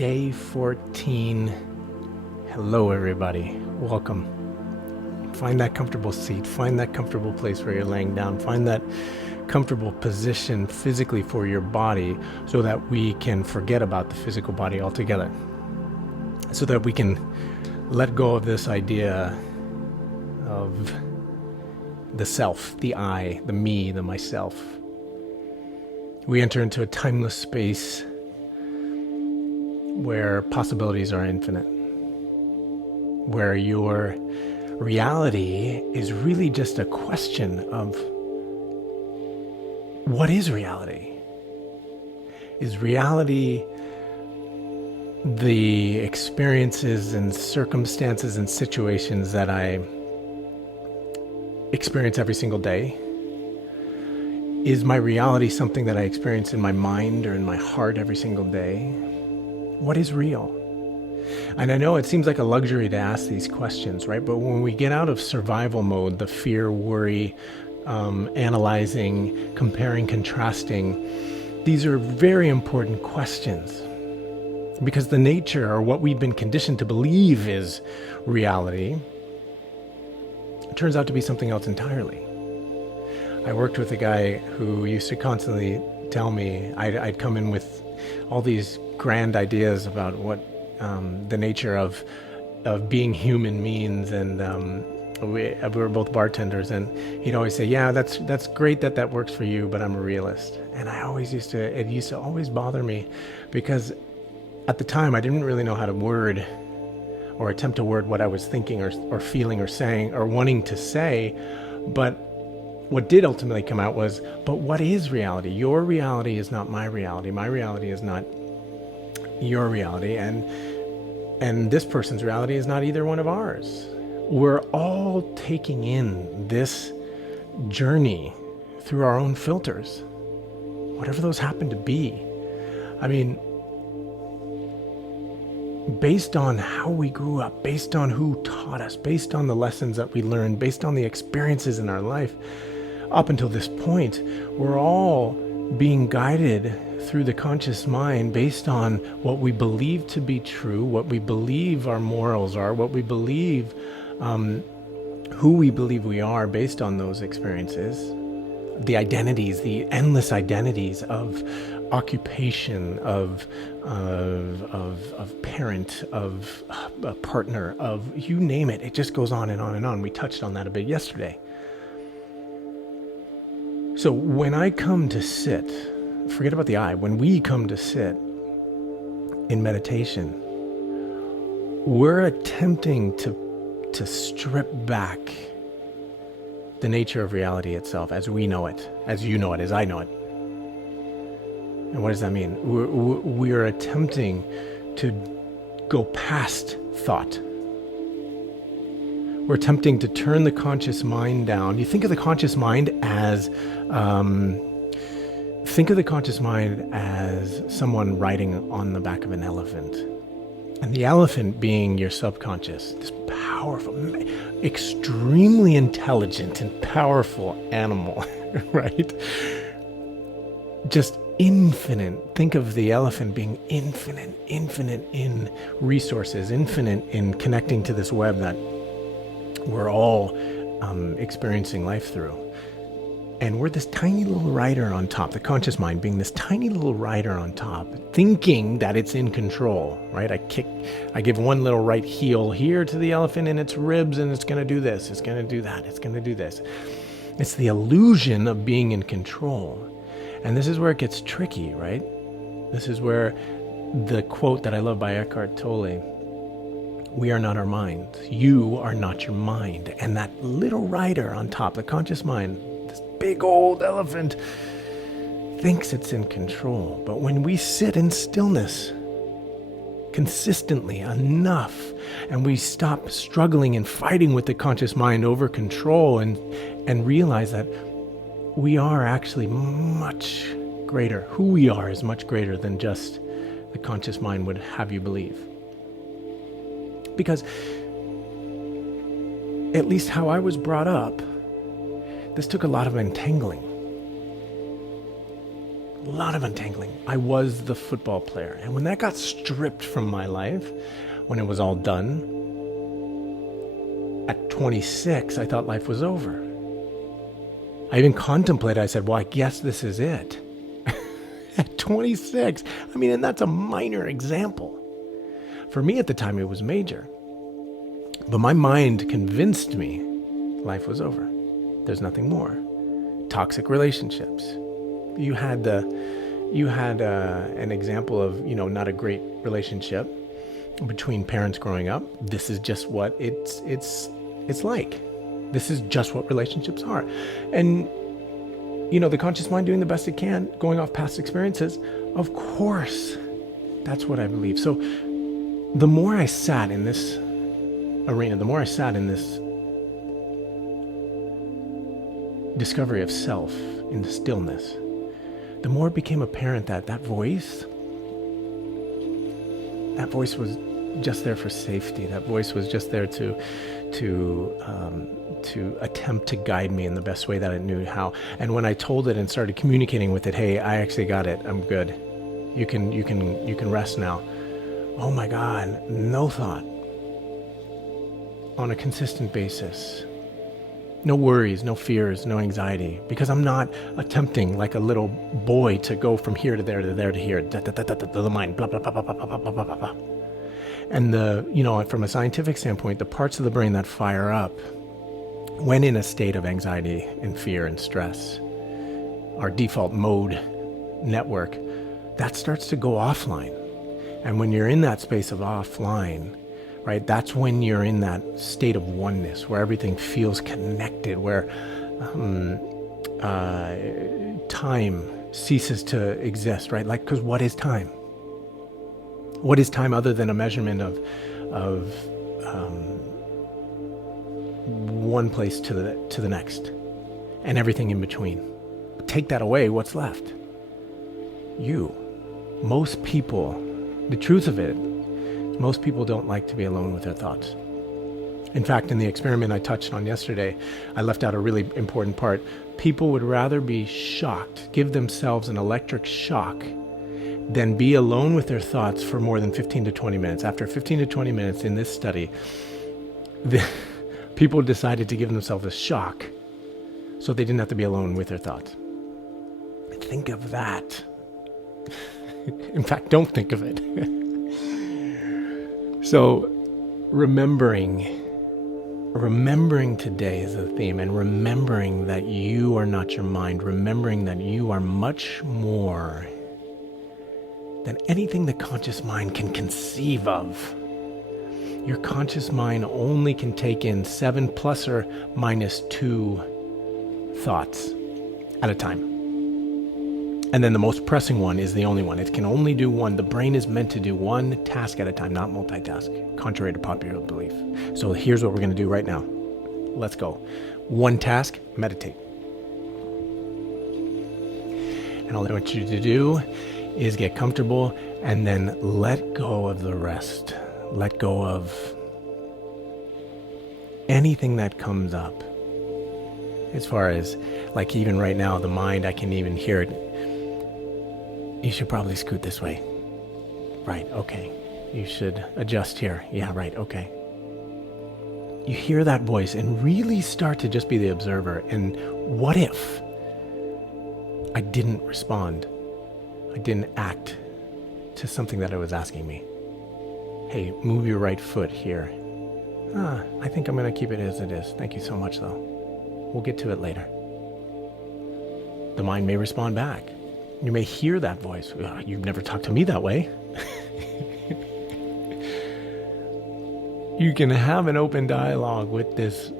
Day 14. Hello, everybody. Welcome. Find that comfortable seat. Find that comfortable place where you're laying down. Find that comfortable position physically for your body so that we can forget about the physical body altogether. So that we can let go of this idea of the self, the I, the me, the myself. We enter into a timeless space where possibilities are infinite, where your reality is really just a question of what is reality? Is reality the experiences and circumstances and situations that I experience every single day? Is my reality something that I experience in my mind or in my heart every single day? What is real? And I know it seems like a luxury to ask these questions, right? But when we get out of survival mode, the fear, worry, analyzing, comparing, contrasting, these are very important questions. Because the nature, or what we've been conditioned to believe is reality, it turns out to be something else entirely. I worked with a guy who used to constantly tell me, I'd come in with all these grand ideas about what the nature of being human means, and we were both bartenders, and he'd always say, yeah, that's great that works for you, but I'm a realist. And it used to always bother me, because at the time I didn't really know how to word or attempt to word what I was thinking or feeling or saying or wanting to say. But what did ultimately come out was, but what is reality? Your reality is not my reality. My reality is not your reality. And this person's reality is not either one of ours. We're all taking in this journey through our own filters, whatever those happen to be. I mean, based on how we grew up, based on who taught us, based on the lessons that we learned, based on the experiences in our life, up until this point, we're all being guided through the conscious mind based on what we believe to be true, what we believe our morals are, what we believe, who we believe we are based on those experiences, the identities, the endless identities of occupation, of parent, of a partner, of you name it. It just goes on and on and on. We touched on that a bit yesterday. So when I come to sit, forget about the I, when we come to sit in meditation, we're attempting to strip back the nature of reality itself as we know it, as you know it, as I know it. And what does that mean? We're attempting to go past thought. We're attempting to turn the conscious mind down. You think of the conscious mind as someone riding on the back of an elephant. And the elephant being your subconscious, this powerful, extremely intelligent and powerful animal, right? Just infinite. Think of the elephant being infinite in resources, infinite in connecting to this web that we're all experiencing life through. And we're this tiny little rider on top, the conscious mind being this tiny little rider on top, thinking that it's in control, right? I give one little right heel here to the elephant in its ribs, and it's going to do this, it's going to do that, it's going to do this. It's the illusion of being in control. And this is where it gets tricky, right? This is where the quote that I love by Eckhart Tolle, we are not our mind. You are not your mind. And that little rider on top, the conscious mind, this big old elephant, thinks it's in control. But when we sit in stillness consistently enough, and we stop struggling and fighting with the conscious mind over control, and realize that we are actually much greater. Who we are is much greater than just the conscious mind would have you believe. Because at least how I was brought up, this took a lot of untangling. A lot of untangling. I was the football player. And when that got stripped from my life, when it was all done, at 26, I thought life was over. I even contemplated, I said, well, I guess this is it. At 26. I mean, and that's a minor example. For me at the time, it was major. But my mind convinced me life was over. There's nothing more. Toxic relationships. You had an example of, not a great relationship between parents growing up. This is just what it's like. This is just what relationships are. And, the conscious mind doing the best it can, going off past experiences, of course, that's what I believe. So the more I sat in this arena, the more I sat in this discovery of self, in the stillness, the more it became apparent that voice was just there for safety. That voice was just there to attempt to guide me in the best way that it knew how. And when I told it and started communicating with it, hey, I actually got it. I'm good. You can rest now. Oh my God, no thought. On a consistent basis. No worries, no fears, no anxiety, because I'm not attempting like a little boy to go from here to there to there to here, the mind, blah, blah, blah, blah, blah, blah, blah, blah, blah. And from a scientific standpoint, the parts of the brain that fire up when in a state of anxiety and fear and stress, our default mode network, that starts to go offline. And when you're in that space of offline, right, that's when you're in that state of oneness, where everything feels connected, where time ceases to exist, right? Like, because what is time? What is time other than a measurement of one place to the next, and everything in between? Take that away, what's left? You. Most people, the truth of it, most people don't like to be alone with their thoughts. In fact, in the experiment I touched on yesterday, I left out a really important part. People would rather be shocked, give themselves an electric shock, than be alone with their thoughts for more than 15 to 20 minutes. After 15 to 20 minutes in this study, the people decided to give themselves a shock so they didn't have to be alone with their thoughts. Think of that. In fact, don't think of it. So remembering today is the theme, and remembering that you are not your mind, remembering that you are much more than anything the conscious mind can conceive of. Your conscious mind only can take in 7 plus or minus 2 thoughts at a time. And then the most pressing one is the only one. It can only do one. The brain is meant to do one task at a time, not multitask, contrary to popular belief. So here's what we're going to do right now. Let's go. One task, meditate. And all I want you to do is get comfortable and then let go of the rest. Let go of anything that comes up. As far as, like, even right now, the mind, I can even hear it. You should probably scoot this way. Right, okay. You should adjust here. Yeah, right, okay. You hear that voice and really start to just be the observer. And what if I didn't respond? I didn't act to something that it was asking me. Hey, move your right foot here. I think I'm going to keep it as it is. Thank you so much, though. We'll get to it later. The mind may respond back. You may hear that voice. You've never talked to me that way. You can have an open dialogue with this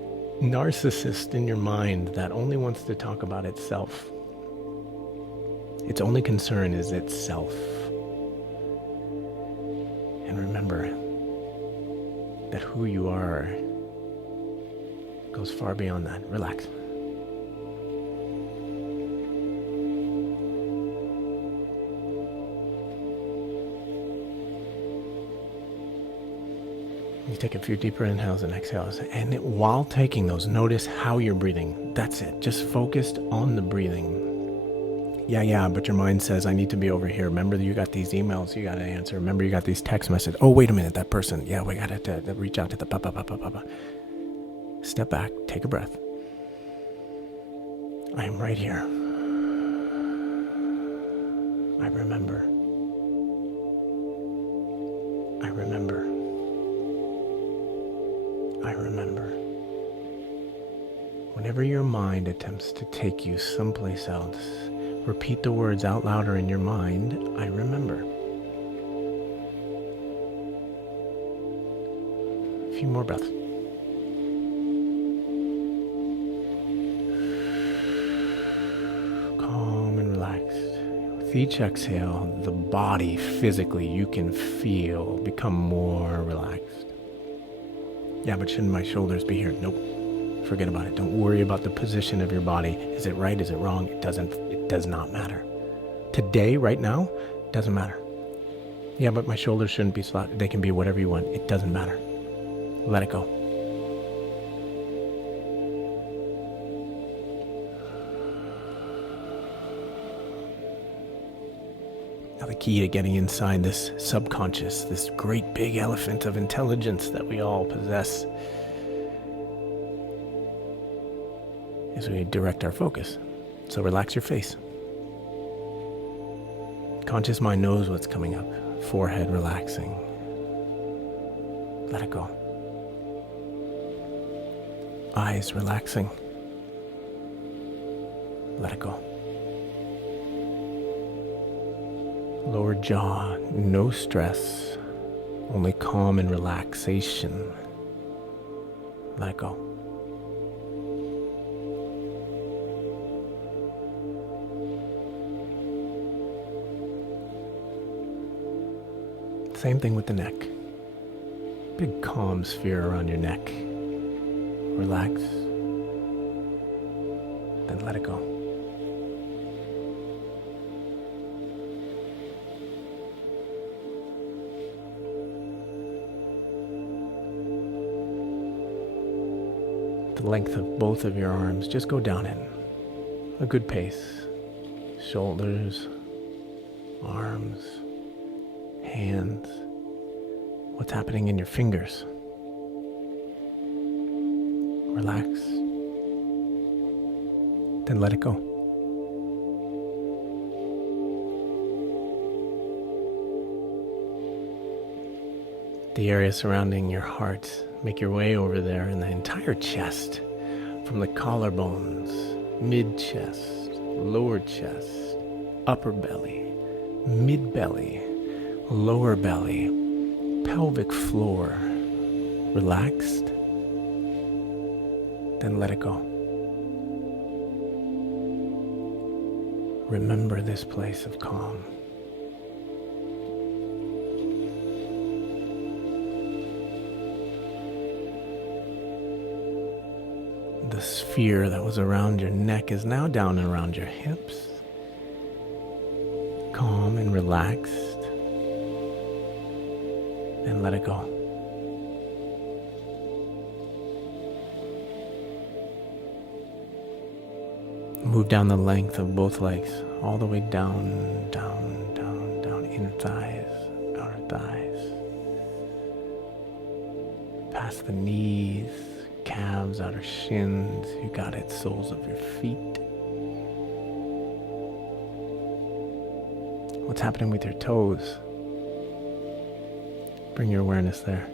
narcissist in your mind that only wants to talk about itself. Its only concern is itself. And remember that who you are goes far beyond that. Relax. You take a few deeper inhales and exhales. And while taking those, notice how you're breathing. That's it. Just focused on the breathing. Yeah, but your mind says, I need to be over here. Remember, you got these emails you got to answer. Remember, you got these text messages. Oh, wait a minute, that person. Yeah, we got to reach out to the papa. Step back, take a breath. I am right here. I remember. I remember. I remember. Whenever your mind attempts to take you someplace else, repeat the words out louder in your mind, I remember. A few more breaths. Calm and relaxed. With each exhale, the body physically you can feel become more relaxed. Yeah, but shouldn't my shoulders be here? Nope. Forget about it. Don't worry about the position of your body. Is it right? Is it wrong? It does not matter. Today, right now, doesn't matter. Yeah, but my shoulders shouldn't be slouched. They can be whatever you want. It doesn't matter. Let it go. Now the key to getting inside this subconscious, this great big elephant of intelligence that we all possess, is we direct our focus. So relax your face. Conscious mind knows what's coming up. Forehead relaxing. Let it go. Eyes relaxing. Let it go. Lower jaw, no stress, only calm and relaxation. Let it go. Same thing with the neck. Big calm sphere around your neck. Relax. Then let it go. The length of both of your arms, just go down in a good pace. Shoulders, arms, hands. What's happening in your fingers? Relax. Then let it go. The area surrounding your heart, make your way over there in the entire chest, from the collarbones, mid-chest, lower chest, upper belly, mid-belly, lower belly, pelvic floor. Relaxed. Then let it go. Remember this place of calm. The sphere that was around your neck is now down and around your hips. Calm and relaxed. And let it go. Move down the length of both legs, all the way down, down, down, down, inner thighs, outer thighs. Past the knees, calves, outer shins, you got it, soles of your feet. What's happening with your toes? Bring your awareness there.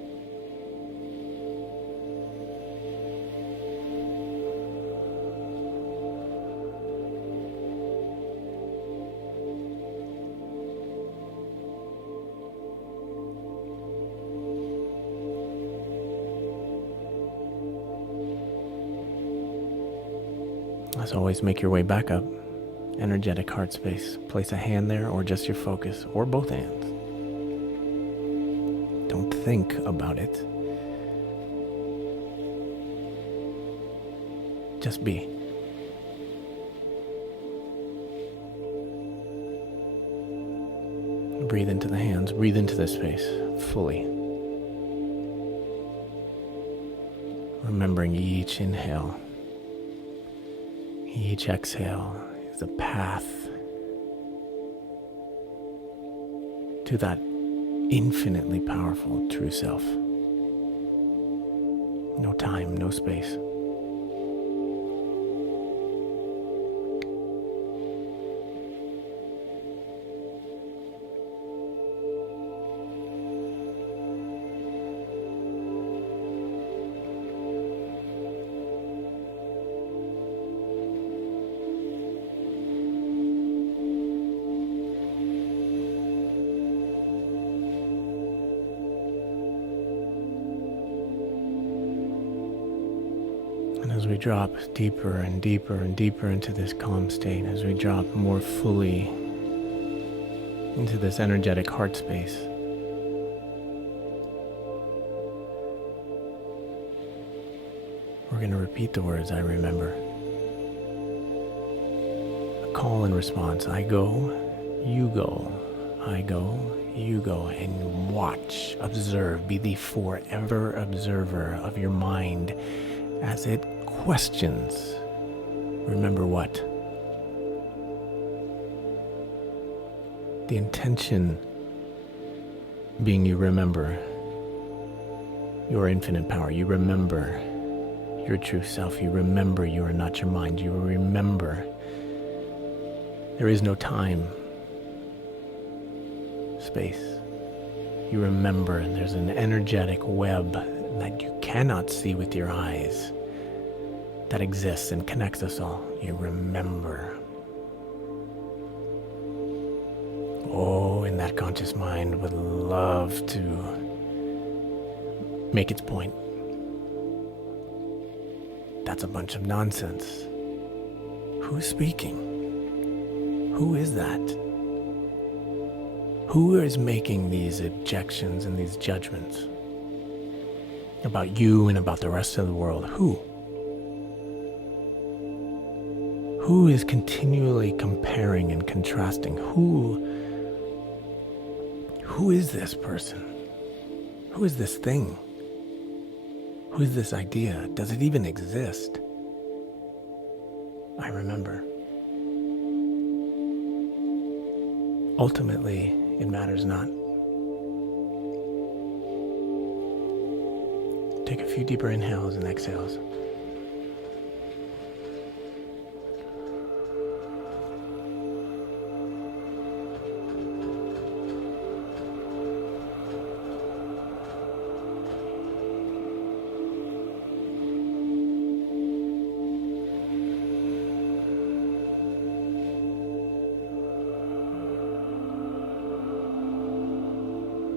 As always, make your way back up. Energetic heart space. Place a hand there or just your focus, or both hands. Don't think about it. Just be. Breathe into the hands. Breathe into this space fully. Remembering each inhale, each exhale is a path to that infinitely powerful true self. No time, no space. As we drop deeper and deeper and deeper into this calm state, as we drop more fully into this energetic heart space, we're going to repeat the words, I remember. A call and response, I go, you go. I go, you go. And watch, observe, be the forever observer of your mind as it questions. Remember what? The intention being you remember your infinite power. You remember your true self. You remember you are not your mind. You remember there is no time, space. You remember there's an energetic web that you cannot see with your eyes that exists and connects us all. You remember. Oh, and that conscious mind would love to make its point. That's a bunch of nonsense. Who's speaking? Who is that? Who is making these objections and these judgments about you and about the rest of the world? Who? Who is continually comparing and contrasting? Who is this person? Who is this thing? Who is this idea? Does it even exist? I remember. Ultimately, it matters not. Take a few deeper inhales and exhales.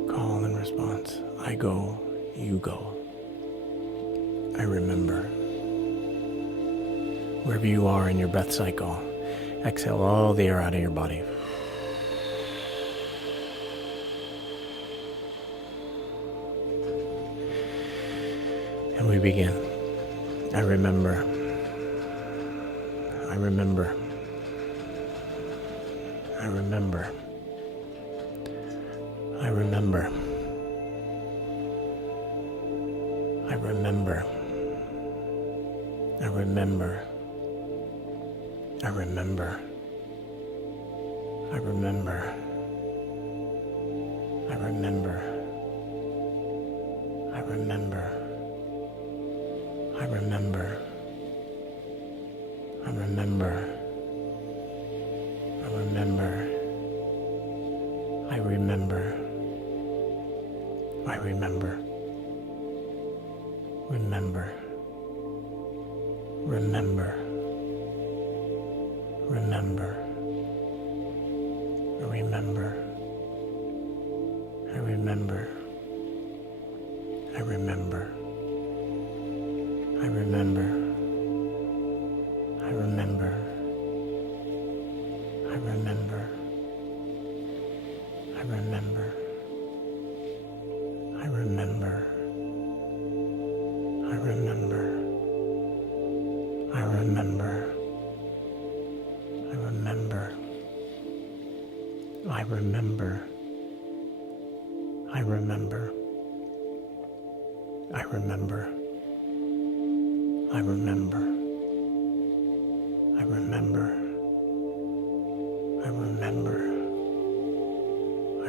Call and response. I go, you go. I remember. Wherever you are in your breath cycle, exhale all the air out of your body. And we begin. I remember. I remember. I remember. I remember. I remember. I remember. I remember. I remember. I remember. I remember. I remember. I remember. I remember. I remember. I remember. Remember. Remember. Remember. Remember. I remember. I remember. I remember. I remember. I remember. I remember. I remember. I remember. I remember. I remember. I remember. I remember. I remember. I remember. I remember. I remember. I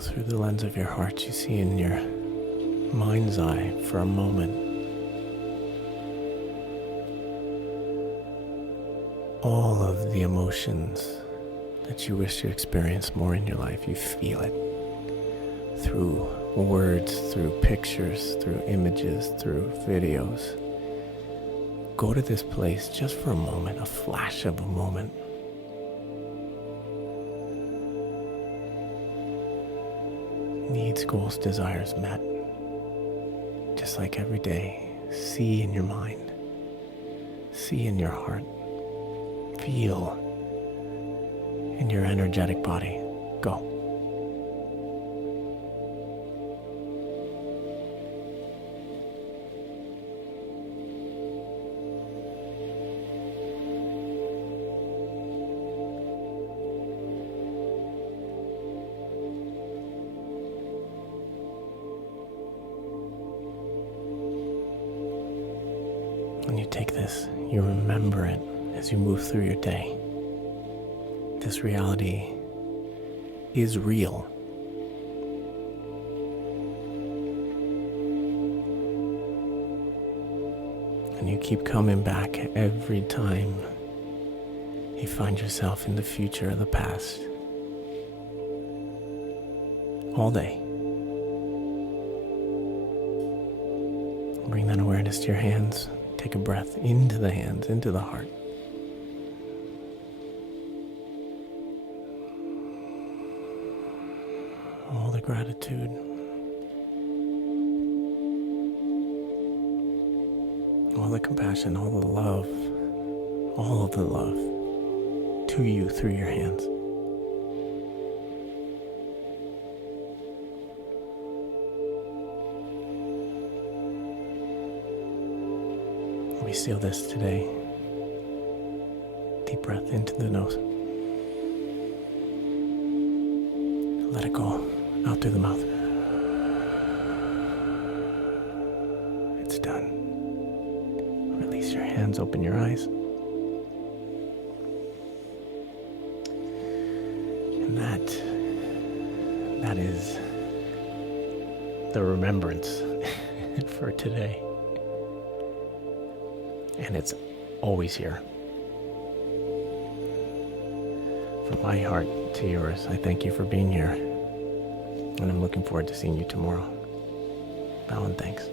through the lens of your heart, you see in your mind's eye for a moment all of the emotions that you wish to experience more in your life. You feel it through words, through pictures, through images, through videos. Go to this place just for a moment, a flash of a moment. Needs, goals, desires met. Just like every day, see in your mind, see in your heart, feel in your energetic body. Go. When you take this, you remember it as you move through your day. This reality is real. And you keep coming back every time you find yourself in the future or the past. All day. Bring that awareness to your hands. Take a breath into the hands, into the heart. All the gratitude. All the compassion, all the love, all of the love to you through your hands. We seal this today. Deep breath into the nose. Let it go out through the mouth. It's done. Release your hands, open your eyes. And that is the remembrance for today. And it's always here. From my heart to yours, I thank you for being here. And I'm looking forward to seeing you tomorrow. Bow and thanks.